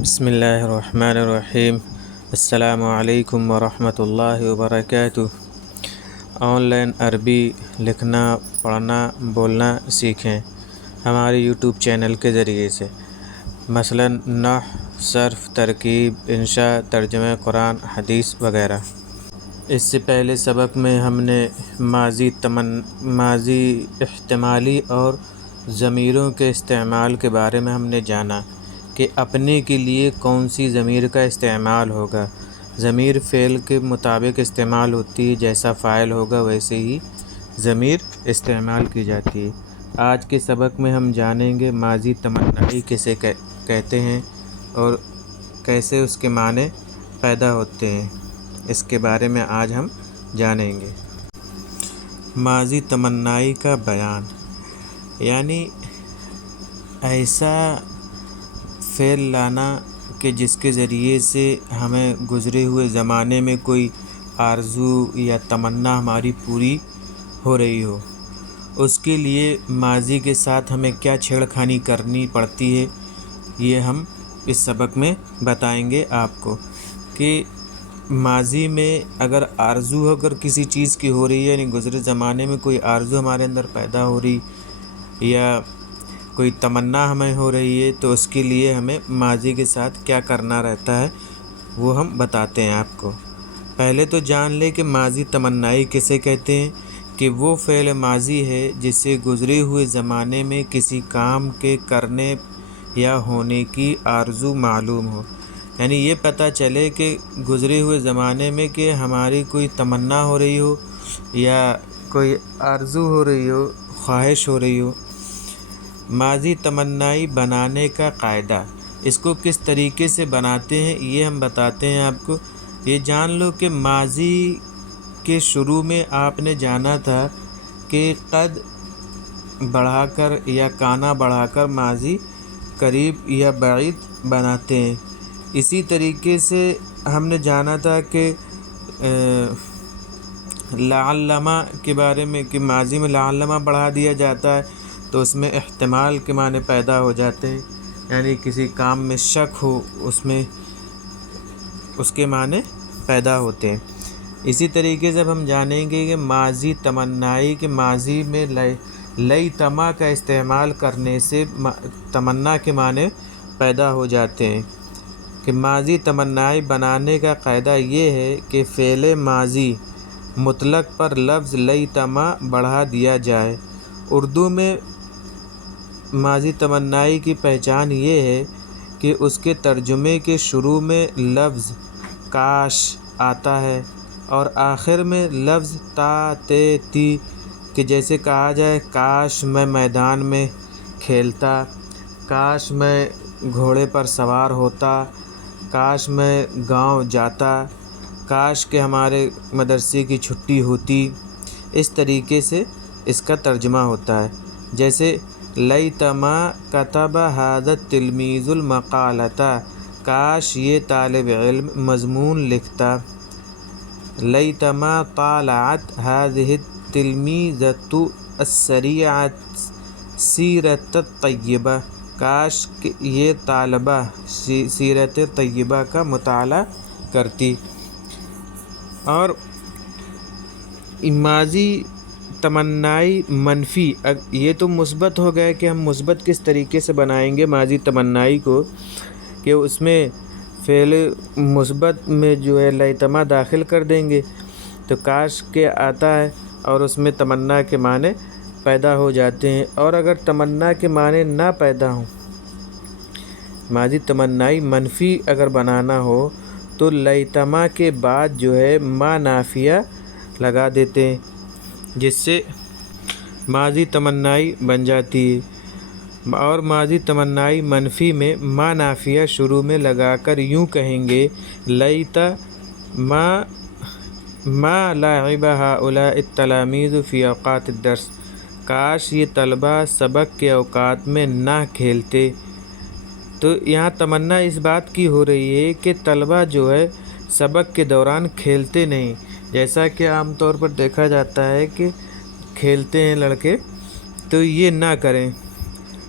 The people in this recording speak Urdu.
بسم اللہ الرحمن الرحیم۔ السلام علیکم ورحمۃ اللہ وبرکاتہ۔ آن لائن عربی لکھنا، پڑھنا، بولنا سیکھیں ہمارے یوٹیوب چینل کے ذریعے سے، مثلاً نحو، صرف، ترکیب، انشاء، ترجمہ قرآن، حدیث وغیرہ۔ اس سے پہلے سبق میں ہم نے ماضی احتمالی اور ضمیروں کے استعمال کے بارے میں ہم نے جانا کہ اپنے کے لیے کون سی ضمیر کا استعمال ہوگا۔ ضمیر فعل کے مطابق استعمال ہوتی ہے، جیسا فاعل ہوگا ویسے ہی ضمیر استعمال کی جاتی ہے۔ آج کے سبق میں ہم جانیں گے ماضی تمنائی کسے کہتے ہیں اور کیسے اس کے معنی پیدا ہوتے ہیں، اس کے بارے میں آج ہم جانیں گے۔ ماضی تمنائی کا بیان یعنی ایسا فعل لانا کہ جس کے ذریعے سے ہمیں گزرے ہوئے زمانے میں کوئی آرزو یا تمنا ہماری پوری ہو رہی ہو، اس کے لیے ماضی کے ساتھ ہمیں کیا چھیڑ خانی کرنی پڑتی ہے، یہ ہم اس سبق میں بتائیں گے آپ کو کہ ماضی میں اگر آرزو اگر کسی چیز کی ہو رہی ہے، یعنی گزرے زمانے میں کوئی آرزو ہمارے اندر پیدا ہو رہی یا کوئی تمنا ہمیں ہو رہی ہے، تو اس کے لیے ہمیں ماضی کے ساتھ کیا کرنا رہتا ہے وہ ہم بتاتے ہیں آپ کو۔ پہلے تو جان لیں کہ ماضی تمنائی کسے کہتے ہیں، کہ وہ فعل ماضی ہے جسے گزرے ہوئے زمانے میں کسی کام کے کرنے یا ہونے کی آرزو معلوم ہو، یعنی یہ پتہ چلے کہ گزرے ہوئے زمانے میں کہ ہماری کوئی تمنا ہو رہی ہو یا کوئی آرزو ہو رہی ہو، خواہش ہو رہی ہو۔ ماضی تمنائی بنانے کا قاعدہ، اس کو کس طریقے سے بناتے ہیں یہ ہم بتاتے ہیں آپ کو۔ یہ جان لو کہ ماضی کے شروع میں آپ نے جانا تھا کہ قد بڑھا کر یا کانا بڑھا کر ماضی قریب یا بعید بناتے ہیں۔ اسی طریقے سے ہم نے جانا تھا کہ لعلما کے بارے میں کہ ماضی میں لعلما بڑھا دیا جاتا ہے تو اس میں احتمال کے معنی پیدا ہو جاتے ہیں، یعنی کسی کام میں شک ہو اس میں اس کے معنی پیدا ہوتے ہیں۔ اسی طریقے سے اب ہم جانیں گے کہ ماضی تمنائی کے ماضی میں لیتما کا استعمال کرنے سے تمنا کے معنی پیدا ہو جاتے ہیں۔ کہ ماضی تمنائی بنانے کا قاعدہ یہ ہے کہ فعل ماضی مطلق پر لفظ لیتما بڑھا دیا جائے۔ اردو میں ماضی تمنائی کی پہچان یہ ہے کہ اس کے ترجمے کے شروع میں لفظ کاش آتا ہے اور آخر میں لفظ تا تے تی، کہ جیسے کہا جائے کاش میں میدان میں کھیلتا، کاش میں گھوڑے پر سوار ہوتا، کاش میں گاؤں جاتا، کاش کہ ہمارے مدرسے کی چھٹی ہوتی۔ اس طریقے سے اس کا ترجمہ ہوتا ہے، جیسے لیتما کتب ھذا التلمیذ المقالۃ، کاش یہ طالب علم مضمون لکھتا۔ لیتما طالعت ھذہ التلمیذۃ السریعۃ سیرۃ الطیبہ، کاش کہ یہ طالبہ سیرت طیبہ کا مطالعہ کرتی۔ اور ماضی تمنائی منفی، یہ تو مثبت ہو گئے کہ ہم مثبت کس طریقے سے بنائیں گے ماضی تمنائی کو، کہ اس میں فعل مثبت میں جو ہے لیتما داخل کر دیں گے تو کاش کے آتا ہے اور اس میں تمنا کے معنی پیدا ہو جاتے ہیں۔ اور اگر تمنا کے معنی نہ پیدا ہوں، ماضی تمنائی منفی اگر بنانا ہو تو لیتما کے بعد جو ہے ما نافیہ لگا دیتے ہیں، جس سے ماضی تمنائی بن جاتی ہے۔ اور ماضی تمنائی منفی میں ما نافیہ شروع میں لگا کر یوں کہیں گے لیت ما لعب ہؤلاء التلاميذ في اوقات الدرس، کاش یہ طلبہ سبق کے اوقات میں نہ کھیلتے۔ تو یہاں تمنا اس بات کی ہو رہی ہے کہ طلبہ جو ہے سبق کے دوران کھیلتے نہیں، جیسا کہ عام طور پر دیکھا جاتا ہے کہ کھیلتے ہیں لڑکے، تو یہ نہ کریں۔